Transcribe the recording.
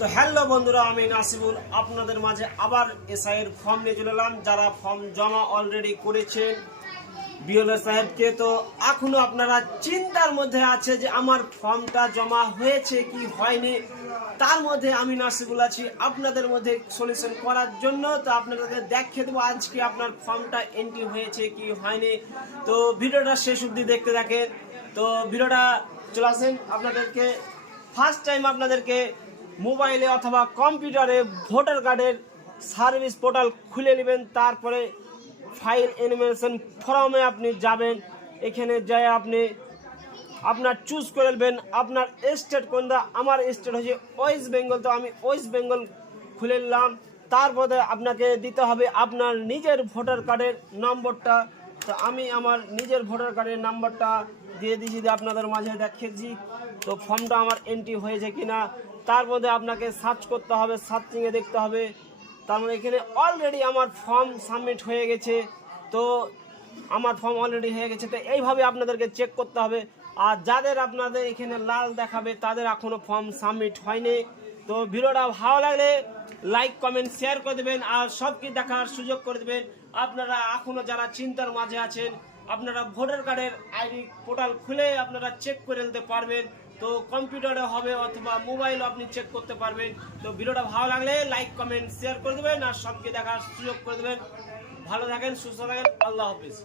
তো হ্যালো বন্ধুরা, আমি নাসিবুল আপনাদের মাঝে আবার এসআইয়ের ফর্ম নিয়ে চলে এলাম। যারা ফর্ম জমা অলরেডি করেছেন বিএলও সাহেবকে, তো এখনো আপনারা চিন্তার মধ্যে আছে যে আমার ফর্মটা জমা হয়েছে কি হয়নি, তার মধ্যে আমি নাসিবুল আছি আপনাদের মধ্যে সলিউশন করার জন্য। তো আপনাদেরকে দেখিয়ে দেবো আজকে আপনার ফর্মটা এন্ট্রি হয়েছে কি হয়নি। তো ভিডিওটা শেষ অবধি দেখতে থাকেন। তো ভিডিওটা চলে আসেন। আপনাদেরকে ফার্স্ট টাইম আপনাদেরকে মোবাইলে অথবা কম্পিউটারে ভোটার কার্ডের সার্ভিস পোর্টাল খুলে নেবেন। তারপরে ফাইল এনিমেশন ফর্মে আপনি যাবেন। এখানে যাই আপনি আপনার চুজ করে নেবেন আপনার স্টেট কোনটা। আমার স্টেট হচ্ছে ওয়েস্ট বেঙ্গল, তো আমি ওয়েস্ট বেঙ্গল খুলে নিলাম। তারপরে আপনাকে দিতে হবে আপনার নিজের ভোটার কার্ডের নম্বরটা। তো আমি আমার নিজের ভোটার কার্ডের নাম্বারটা দিয়ে দিয়েছি, দিয়ে আপনাদের মাঝে দেখিয়েছি। তো ফর্মটা আমার এন্ট্রি হয়েছে কিনা তার মধ্যে আপনাকে সার্চ করতে হবে, সার্চিংয়ে দেখতে হবে। তার মানে এখানে অলরেডি আমার ফর্ম সাবমিট হয়ে গেছে। তো আমার ফর্ম অলরেডি হয়ে গেছে। তো এইভাবে আপনাদেরকে চেক করতে হবে। আর যাদের আপনাদের এখানে লাল দেখাবে তাদের এখনও ফর্ম সাবমিট হয়নি। তো ভিডিওটা ভালো লাগলে লাইক কমেন্ট শেয়ার করে দেবেন আর সবকে দেখার সুযোগ করে দেবেন। আপনারা এখনও যারা চিন্তার মাঝে আছেন, আপনারা ভোটার কার্ডের আইডি পোর্টাল খুলে আপনারা চেক করে নিতে পারবেন। তো কম্পিউটারে হবে অথবা মোবাইলও আপনি চেক করতে পারবেন। তো ভিডিওটা ভালো লাগলে লাইক কমেন্ট শেয়ার করে দেবেন আর সবকে দেখার সুযোগ করে দেবেন। ভালো থাকেন, সুস্থ থাকেন, আল্লাহ হাফিজ।